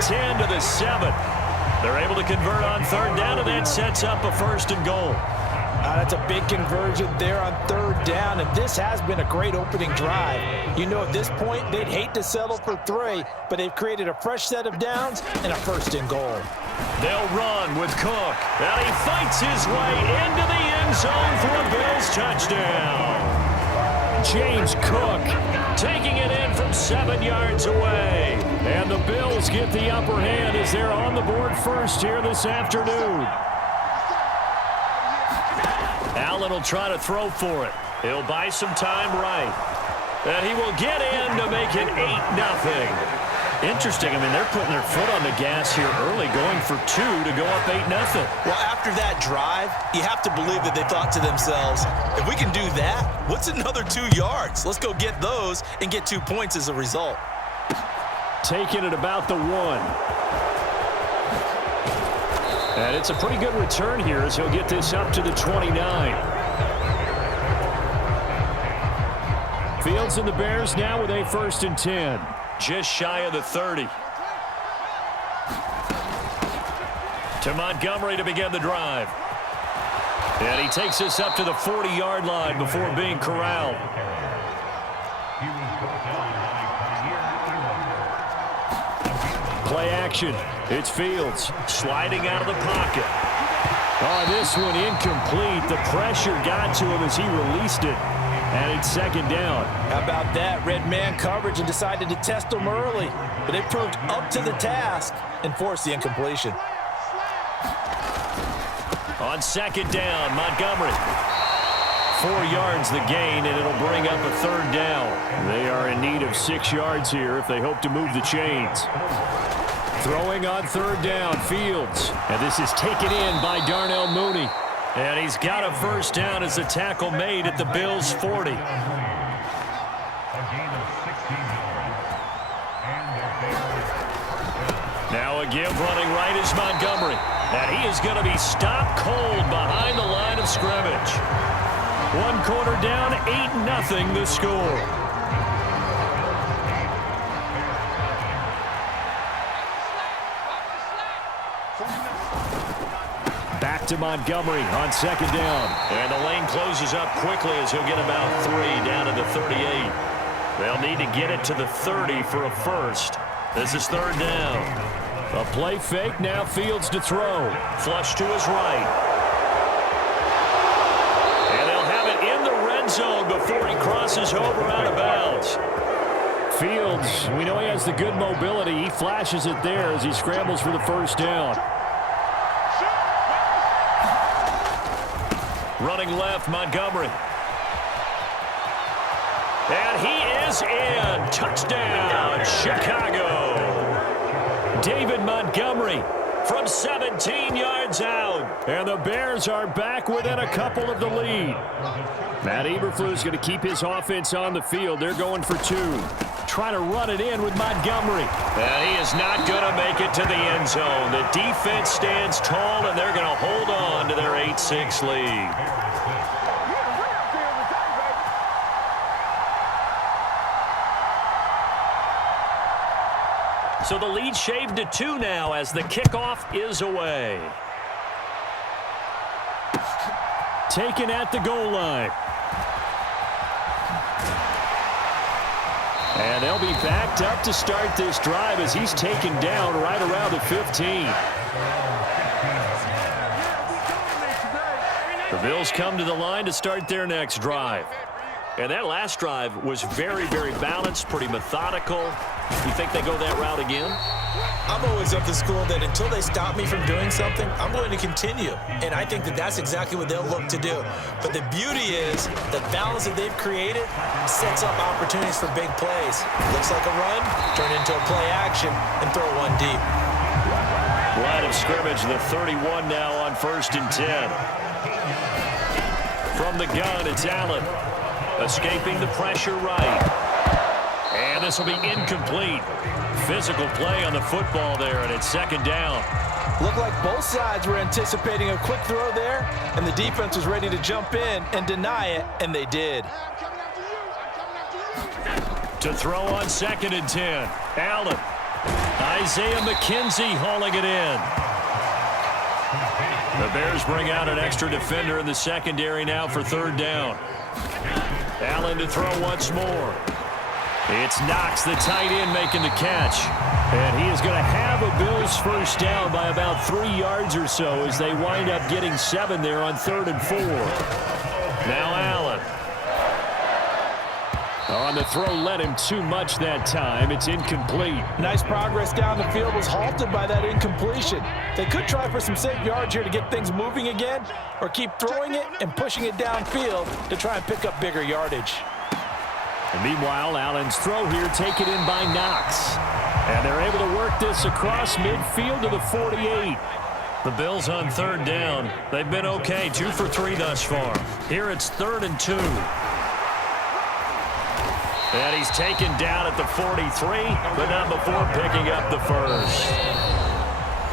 10 to the 7. They're able to convert on third down, and that sets up a 1st and goal. That's a big conversion there on third down, and this has been a great opening drive. You know, at this point, they'd hate to settle for 3, but they've created a fresh set of downs and a 1st and goal. They'll run with Cook, and he fights his way into the end zone for a Bills touchdown. James Cook taking it in from 7 yards away. And the Bills get the upper hand as they're on the board first here this afternoon. Allen will try to throw for it. He'll buy some time right. And he will get in to make it 8-0. Interesting. I mean, they're putting their foot on the gas here early, going for 2 to go up 8-0. Well, after that drive, you have to believe that they thought to themselves, if we can do that, what's another 2 yards? Let's go get those and get 2 points as a result. Taking it about the 1. And it's a pretty good return here as he'll get this up to the 29. Fields and the Bears now with a 1st and 10. Just shy of the 30. To Montgomery to begin the drive. And he takes us up to the 40-yard line before being corralled. Play action. It's Fields sliding out of the pocket. Oh, this one incomplete. The pressure got to him as he released it. And it's 2nd down. How about that? Red man coverage and decided to test them early. But they proved up to the task and forced the incompletion. On 2nd down, Montgomery. 4 yards the gain, and it'll bring up a 3rd down. They are in need of 6 yards here if they hope to move the chains. Throwing on 3rd down, Fields. And this is taken in by Darnell Mooney. And he's got a 1st down as the tackle made at the Bills' 40. Now again running right is Montgomery. And he is going to be stopped cold behind the line of scrimmage. 1 quarter down, 8-0 the score. Back to Montgomery on 2nd down. And the lane closes up quickly as he'll get about 3 down to the 38. They'll need to get it to the 30 for a 1st. This is 3rd down. A play fake, now Fields to throw. Flush to his right. And they'll have it in the red zone before he crosses over out of bounds. Fields, we know he has the good mobility. He flashes it there as he scrambles for the 1st down. Running left, Montgomery. And he is in. Touchdown, Chicago. David Montgomery from 17 yards out. And the Bears are back within a couple of the lead. Matt Eberflus going to keep his offense on the field. They're going for 2. Trying to run it in with Montgomery. And he is not going to make it to the end zone. The defense stands tall, and they're going to hold on to their 8-6 lead. So the lead shaved to 2 now as the kickoff is away. Taken at the goal line. And they'll be backed up to start this drive as he's taken down right around the 15. The Bills come to the line to start their next drive. And that last drive was very, very balanced, pretty methodical. You think they go that route again? I'm always of the school that until they stop me from doing something, I'm going to continue. And I think that that's exactly what they'll look to do. But the beauty is the balance that they've created sets up opportunities for big plays. Looks like a run, turn into a play action, and throw one deep. Line of scrimmage, the 31 now on 1st and 10. From the gun, it's Allen. Escaping the pressure right. And this will be incomplete. Physical play on the football there, and it's 2nd down. Looked like both sides were anticipating a quick throw there, and the defense was ready to jump in and deny it, and they did. To throw on 2nd and 10. Allen Isaiah McKenzie hauling it in. The Bears bring out an extra defender in the secondary now for third down. Allen to throw once more. It's Knox, the tight end, making the catch. And he is going to have a Bills first down by about 3 yards or so as they wind up getting 7 there on 3rd and 4. Now Allen. On the throw, led him too much that time. It's incomplete. Nice progress down the field was halted by that incompletion. They could try for some safe yards here to get things moving again, or keep throwing it and pushing it downfield to try and pick up bigger yardage. And meanwhile, Allen's throw here taken in by Knox. And they're able to work this across midfield to the 48. The Bills on 3rd down. They've been okay, 2 for 3 thus far. Here it's 3rd and 2. And he's taken down at the 43, but not before picking up the first.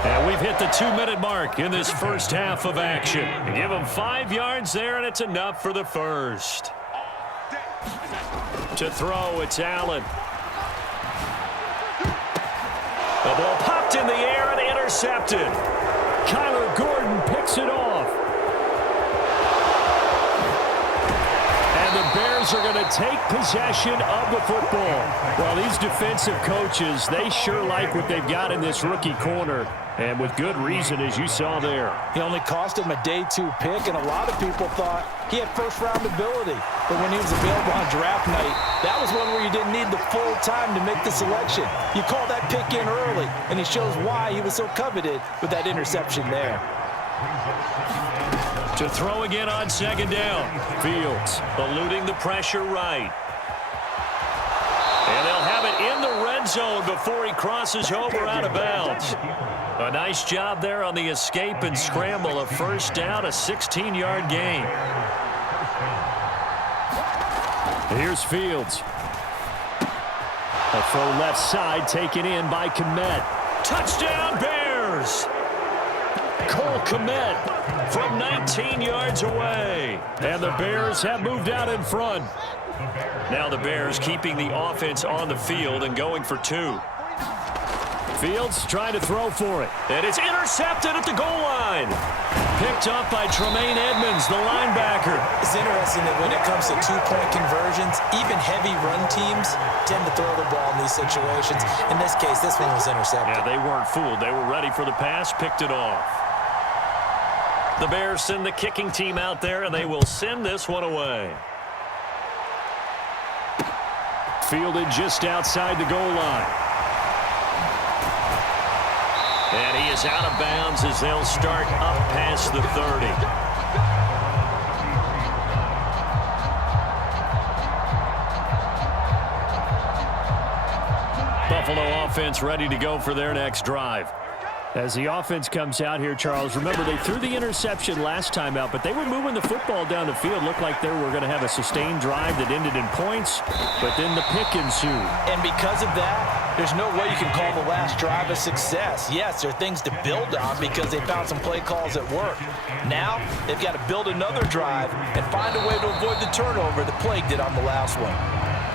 And we've hit the 2-minute mark in this first half of action. Give him 5 yards there, and it's enough for the first. To throw, it's Allen. The ball popped in the air and intercepted. Kyler Gordon picks it off. And the Bears are going to take possession of the football. Well, these defensive coaches, they sure like what they've got in this rookie corner. And with good reason, as you saw there. He only cost him a day 2 pick, and a lot of people thought he had first-round ability. But when he was available on draft night, that was one where you didn't need the full time to make the selection. You call that pick in early, and it shows why he was so coveted with that interception there. To throw again on 2nd down. Fields eluding the pressure right. And they'll have it in the red zone before he crosses over out of bounds. A nice job there on the escape and scramble. A first down, a 16-yard gain. Here's Fields. A throw left side taken in by Kmet. Touchdown Bears! Cole Kmet from 19 yards away. And the Bears have moved out in front. Now the Bears keeping the offense on the field and going for 2. Fields trying to throw for it. And it's intercepted at the goal line. Picked up by Tremaine Edmonds, the linebacker. It's interesting that when it comes to 2-point conversions, even heavy run teams tend to throw the ball in these situations. In this case, this one was intercepted. Yeah, they weren't fooled. They were ready for the pass, picked it off. The Bears send the kicking team out there, and they will send this one away. Fielded just outside the goal line. And he is out of bounds as they'll start up past the 30. Buffalo offense ready to go for their next drive. As the offense comes out here, Charles, remember they threw the interception last time out, but they were moving the football down the field. Looked like they were going to have a sustained drive that ended in points, but then the pick ensued. And because of that, there's no way you can call the last drive a success. Yes, there are things to build on because they found some play calls that work. Now, they've got to build another drive and find a way to avoid the turnover that plagued it on the last one.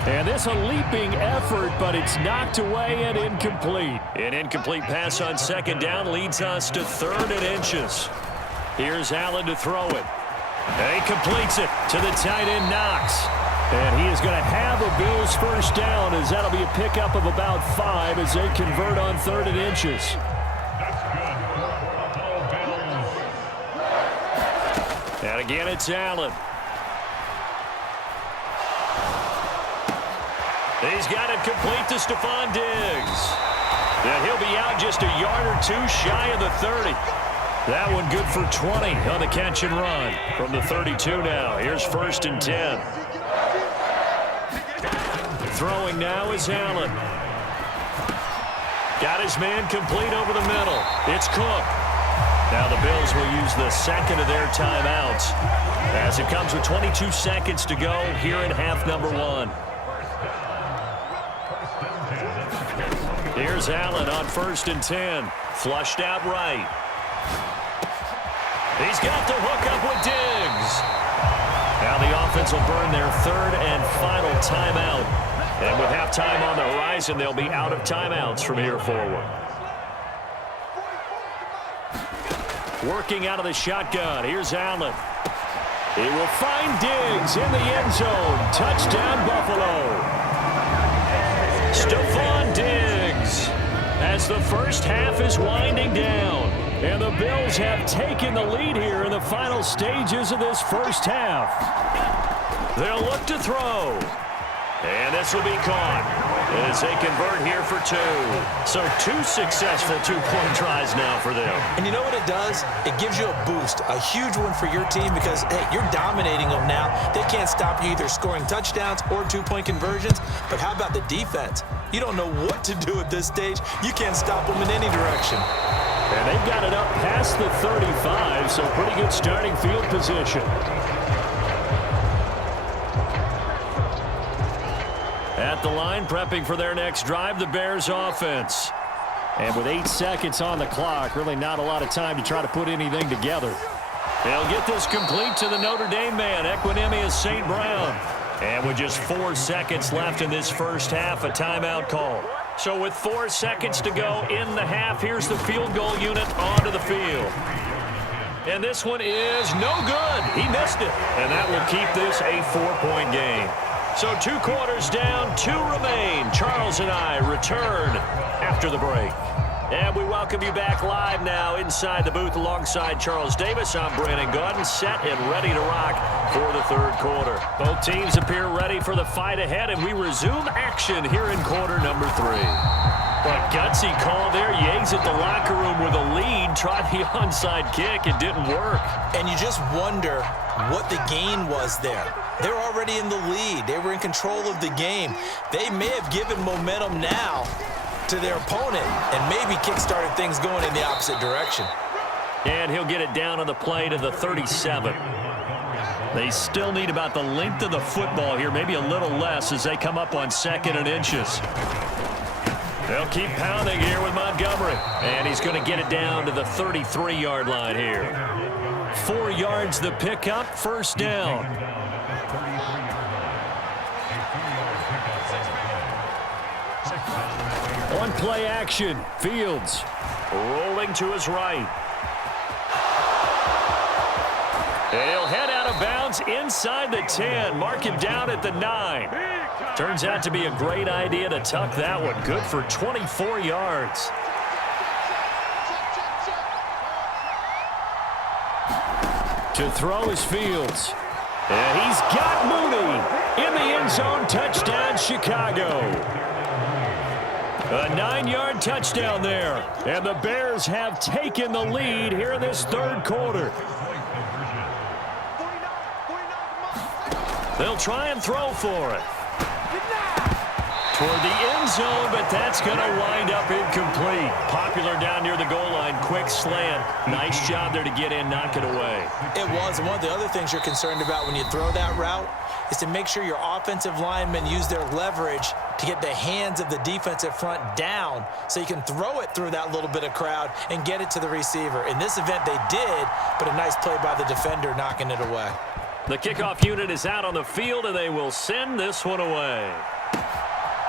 And this a leaping effort, but it's knocked away and incomplete. An incomplete pass on 2nd down leads us to 3rd and inches. Here's Allen to throw it. And he completes it to the tight end Knox. And he is going to have a Bills first down as that'll be a pickup of about 5 as they convert on 3rd and inches. And again, it's Allen. He's got it complete to Stephon Diggs. And he'll be out just a yard or 2 shy of the 30. That one good for 20 on the catch and run. From the 32 now, here's 1st and 10. Throwing now is Allen. Got his man complete over the middle. It's Cook. Now the Bills will use the second of their timeouts as it comes with 22 seconds to go here in half number 1. Here's Allen on 1st and 10. Flushed out right. He's got the hook up with Diggs. Now the offense will burn their 3rd and final timeout And with halftime on the horizon, they'll be out of timeouts from here forward. Working out of the shotgun. Here's Allen. He will find Diggs in the end zone. Touchdown, Buffalo. Stephon Diggs as the first half is winding down. And the Bills have taken the lead here in the final stages of this first half. They'll look to throw. And this will be caught as they convert here for two. So two successful two-point tries now for them. And you know what it does? It gives you a boost, a huge one for your team because, hey, you're dominating them now. They can't stop you either scoring touchdowns or two-point conversions. But how about the defense? You don't know what to do at this stage. You can't stop them in any direction. And they've got it up past the 35, so pretty good starting field position. At the line, prepping for their next drive, the Bears offense. And with 8 seconds on the clock, really not a lot of time to try to put anything together. They'll get this complete to the Notre Dame man, Equinemius St. Brown. And with just 4 seconds left in this first half, a timeout call. So with 4 seconds to go in the half, here's the field goal unit onto the field. And this one is no good. He missed it. And that will keep this a 4-point game. So 2 quarters down, 2 remain. Charles and I return after the break. And we welcome you back live now inside the booth alongside Charles Davis. I'm Brandon Gaudin, set and ready to rock for the third quarter. Both teams appear ready for the fight ahead, and we resume action here in quarter number 3. But gutsy call there. Yates at the locker room with a lead. Tried the onside kick. It didn't work. And you just wonder what the gain was there. They're already in the lead. They were in control of the game. They may have given momentum now to their opponent and maybe kick-started things going in the opposite direction. And he'll get it down on the play to the 37. They still need about the length of the football here, maybe a little less as they come up on 2nd and inches. They'll keep pounding here with Montgomery. And he's going to get it down to the 33-yard line here. 4 yards the pickup, first down. On play action, Fields rolling to his right. He'll head out of bounds inside the 10. Mark him down at the 9. Turns out to be a great idea to tuck that one. Good for 24 yards. To throw is Fields. And he's got Mooney in the end zone. Touchdown, Chicago. A 9-yard touchdown there. And the Bears have taken the lead here in this third quarter. They'll try and throw for it. Toward the end zone, but that's going to wind up incomplete. Popular down near the goal line. Quick slant. Nice job there to get in, knock it away. It was. And one of the other things you're concerned about when you throw that route is to make sure your offensive linemen use their leverage to get the hands of the defensive front down so you can throw it through that little bit of crowd and get it to the receiver. In this event, they did, but a nice play by the defender knocking it away. The kickoff unit is out on the field, and they will send this one away.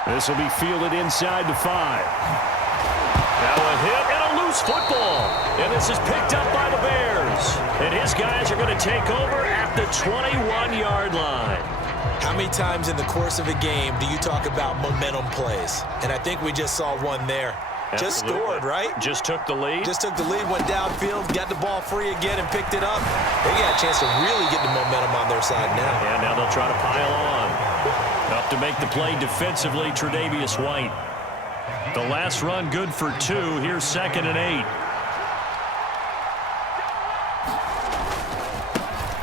This will be fielded inside the 5. Now a hit and a loose football. And this is picked up by the Bears. And his guys are going to take over at the 21-yard line. How many times in the course of a game do you talk about momentum plays? And I think we just saw one there. Absolutely. Just scored, right? Just took the lead. Just took the lead, went downfield, got the ball free again, and picked it up. They got a chance to really get the momentum on their side now. And now they'll try to pile on. Up to make the play defensively, Tre'Davious White. The last run good for 2. Here's 2nd and 8.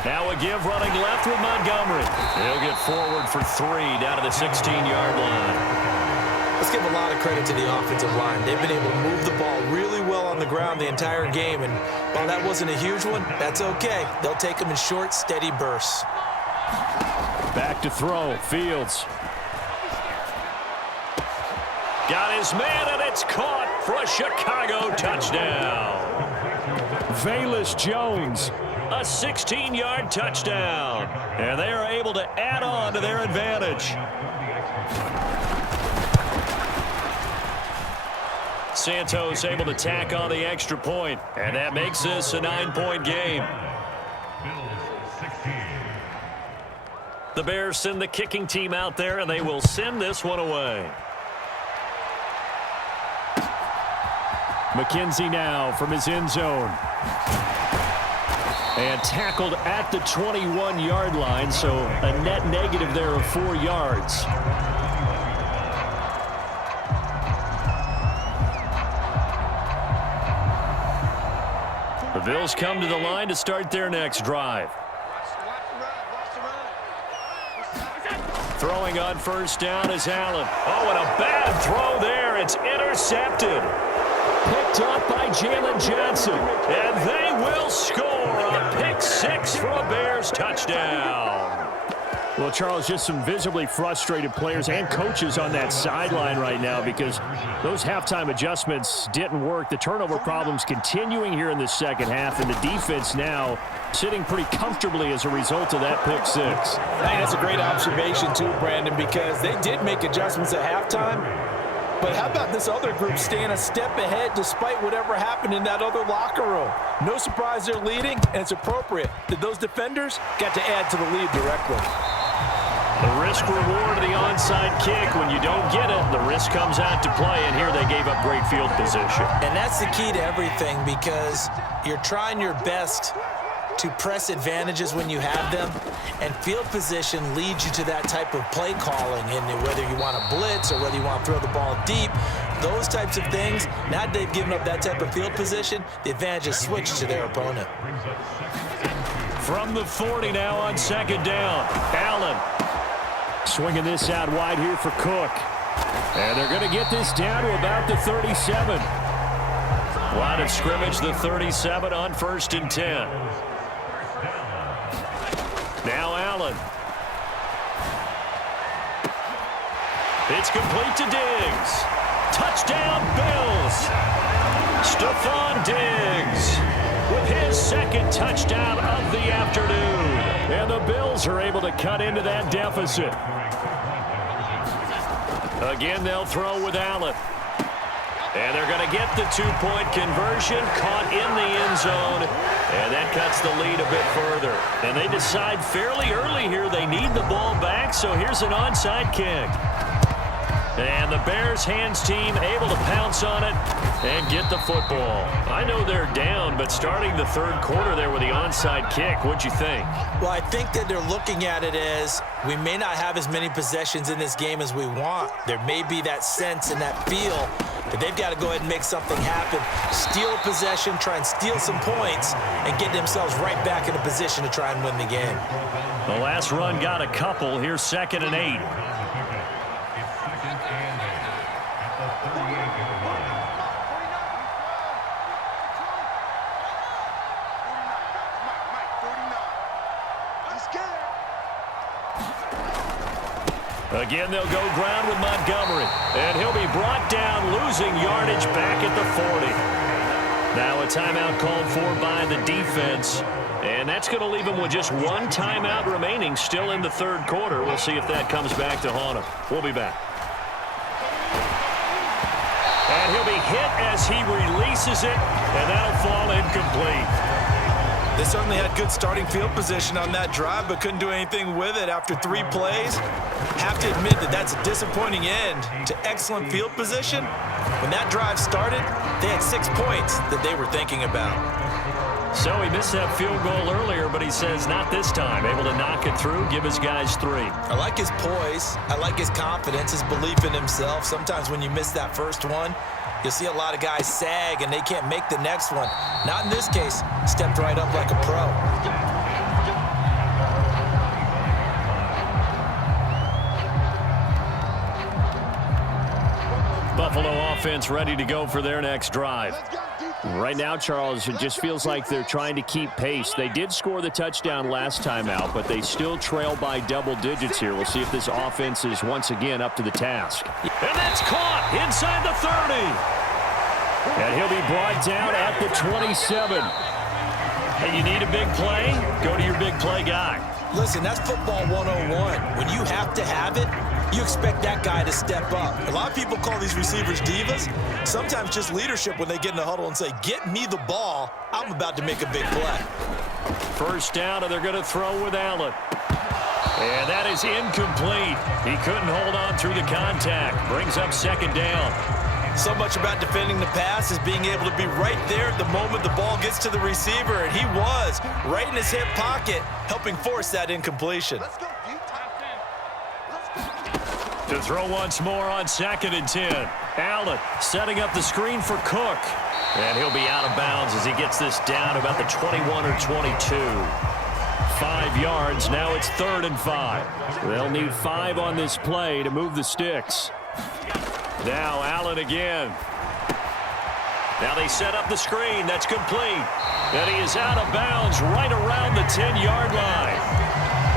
Now a give running left with Montgomery. He'll get forward for 3 down to the 16-yard line. Let's give a lot of credit to the offensive line. They've been able to move the ball really well on the ground the entire game. And while that wasn't a huge one, that's okay. They'll take them in short, steady bursts. Back to throw. Fields. Got his man, and it's caught for a Chicago touchdown. Velus Jones, a 16-yard touchdown. And they are able to add on to their advantage. Santos able to tack on the extra point, and that makes this a 9-point game. The Bears send the kicking team out there, and they will send this one away. McKenzie now from his end zone. And tackled at the 21-yard line, so a net negative there of 4 yards. The Bills come to the line to start their next drive. Throwing on first down is Allen. Oh, and a bad throw there. It's intercepted. Picked up by Jalen Johnson. And they will score a pick six for a Bears touchdown. Well, Charles, just some visibly frustrated players and coaches on that sideline right now because those halftime adjustments didn't work. The turnover problems continuing here in the second half, and the defense now sitting pretty comfortably as a result of that pick six. I think that's a great observation too, Brandon, because they did make adjustments at halftime. But how about this other group staying a step ahead despite whatever happened in that other locker room? No surprise they're leading, and it's appropriate that those defenders got to add to the lead directly. The risk-reward of the onside kick. When you don't get it, the risk comes out to play, and here they gave up great field position. And that's the key to everything because you're trying your best to press advantages when you have them, and field position leads you to that type of play calling, and whether you want to blitz or whether you want to throw the ball deep, those types of things. Now that they've given up that type of field position, the advantage is switched to their opponent. From the 40 now on second down, Allen swinging this out wide here for Cook. And they're going to get this down to about the 37. Line of scrimmage, the 37 on 1st and 10. Now Allen. It's complete to Diggs. Touchdown Bills. Stephon Diggs with his second touchdown of the afternoon. And the Bills are able to cut into that deficit. Again, they'll throw with Allen. And they're going to get the two-point conversion, caught in the end zone, and that cuts the lead a bit further. And they decide fairly early here they need the ball back, so here's an onside kick. And the Bears hands team able to pounce on it and get the football. I know they're down, but starting the third quarter there with the onside kick, what'd you think? Well, I think that they're looking at it as we may not have as many possessions in this game as we want. There may be that sense and that feel that they've got to go ahead and make something happen. Steal possession, try and steal some points, and get themselves right back in a position to try and win the game. The last run got a couple. Here's 2nd and 8. Again, they'll go ground with Montgomery. And he'll be brought down, losing yardage back at the 40. Now a timeout called for by the defense. And that's going to leave him with just one timeout remaining still in the third quarter. We'll see if that comes back to haunt him. We'll be back. And he'll be hit as he releases it, and that'll fall incomplete. They certainly had good starting field position on that drive, but couldn't do anything with it after 3 plays. Have to admit that that's a disappointing end to excellent field position. When that drive started, they had 6 points that they were thinking about. So he missed that field goal earlier, but he says not this time. Able to knock it through, give his guys 3. I like his poise. I like his confidence, his belief in himself. Sometimes when you miss that first one, you'll see a lot of guys sag and they can't make the next one. Not in this case. Stepped right up like a pro. Buffalo offense ready to go for their next drive. Right now, Charles, it just feels like they're trying to keep pace. They did score the touchdown last time out, but they still trail by double digits here. We'll see if this offense is once again up to the task. And that's caught inside the 30. And he'll be brought down at the 27. Hey, you need a big play? Go to your big play guy. Listen, that's football 101. When you have to have it, you expect that guy to step up. A lot of people call these receivers divas. Sometimes just leadership when they get in the huddle and say, get me the ball. I'm about to make a big play. First down, and they're going to throw with Allen. And that is incomplete. He couldn't hold on through the contact. Brings up second down. So much about defending the pass is being able to be right there at the moment the ball gets to the receiver, and he was right in his hip pocket, helping force that incompletion. To throw once more on 2nd and 10. Allen setting up the screen for Cook. And he'll be out of bounds as he gets this down about the 21 or 22. 5 yards. Now it's 3rd and 5. They'll need 5 on this play to move the sticks. Now Allen again. Now they set up the screen. That's complete. And he is out of bounds right around the 10-yard line.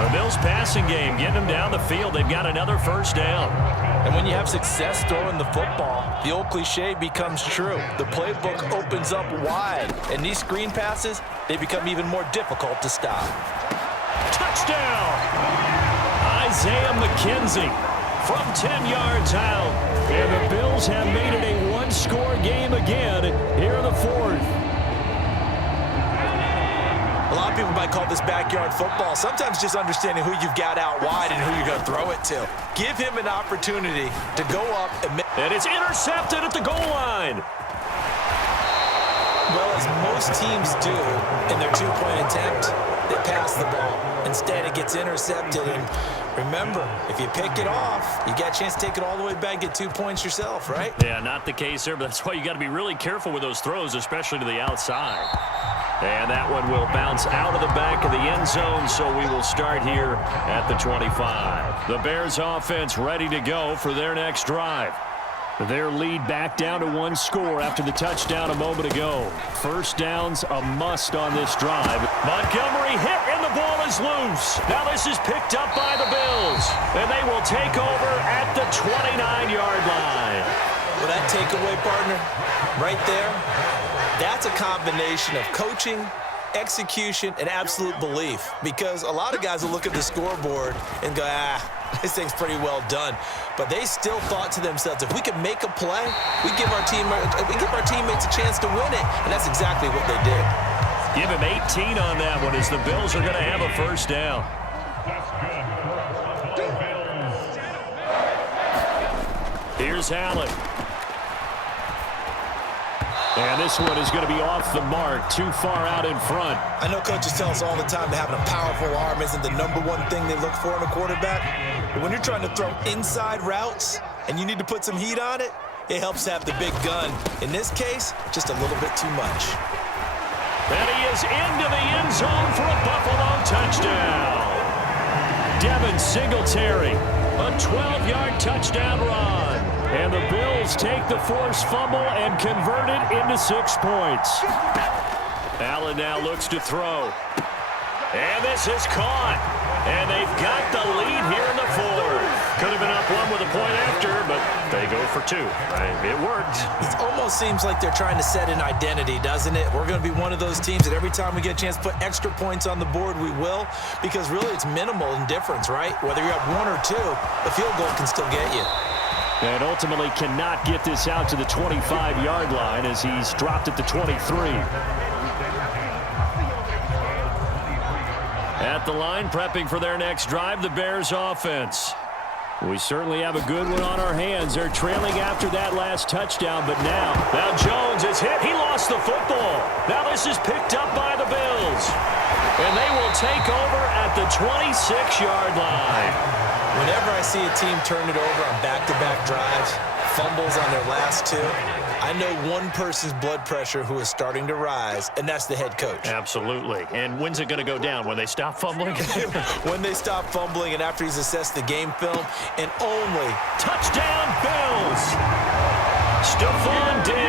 The Bills passing game getting them down the field. They've got another first down. And when you have success throwing the football, the old cliche becomes true. The playbook opens up wide. And these screen passes, they become even more difficult to stop. Touchdown! Isaiah McKenzie from 10 yards out. And the Bills have made it a one-score game again here in the 4th. A lot of people might call this backyard football. Sometimes just understanding who you've got out wide and who you're going to throw it to. Give him an opportunity to go up and make... And it's intercepted at the goal line. Well, as most teams do in their two-point attempt, they pass the ball. Instead, it gets intercepted. And remember, if you pick it off, you got a chance to take it all the way back, get 2 points yourself, right? Yeah, not the case there, but that's why you got to be really careful with those throws, especially to the outside. And that one will bounce out of the back of the end zone, so we will start here at the 25. The Bears offense ready to go for their next drive. Their lead back down to 1 score after the touchdown a moment ago. First down's a must on this drive. Montgomery hit, and the ball is loose. Now this is picked up by the Bills, and they will take over at the 29-yard line. Well, that takeaway, partner, right there, that's a combination of coaching, execution, and absolute belief. Because a lot of guys will look at the scoreboard and go, this thing's pretty well done. But they still thought to themselves, if we can make a play, we give our teammates a chance to win it. And that's exactly what they did. Give him 18 on that one as the Bills are going to have a first down. Here's Allen. And this one is going to be off the mark, too far out in front. I know coaches tell us all the time that having a powerful arm isn't the #1 thing they look for in a quarterback. But when you're trying to throw inside routes and you need to put some heat on it, it helps to have the big gun. In this case, just a little bit too much. And he is into the end zone for a Buffalo touchdown. Devin Singletary, a 12-yard touchdown run. And the Bills take the forced fumble and convert it into 6 points. Allen now looks to throw. And this is caught. And they've got the lead here in the 4th. Could have been up 1 with a point after, but they go for 2. It worked. It almost seems like they're trying to set an identity, doesn't it? We're going to be one of those teams that every time we get a chance to put extra points on the board, we will. Because really it's minimal in difference, right? Whether you're up 1 or 2, the field goal can still get you. And ultimately cannot get this out to the 25-yard line as he's dropped at the 23. At the line, prepping for their next drive, the Bears offense. We certainly have a good one on our hands. They're trailing after that last touchdown, but now Jones is hit. He lost the football. Now this is picked up by the Bills. And they will take over at the 26-yard line. Whenever I see a team turn it over on back-to-back drives, fumbles on their last 2, I know one person's blood pressure who is starting to rise, and that's the head coach. Absolutely. And when's it going to go down? When they stop fumbling? When they stop fumbling and after he's assessed the game film, and only. Touchdown, Bills! Stephon Diggs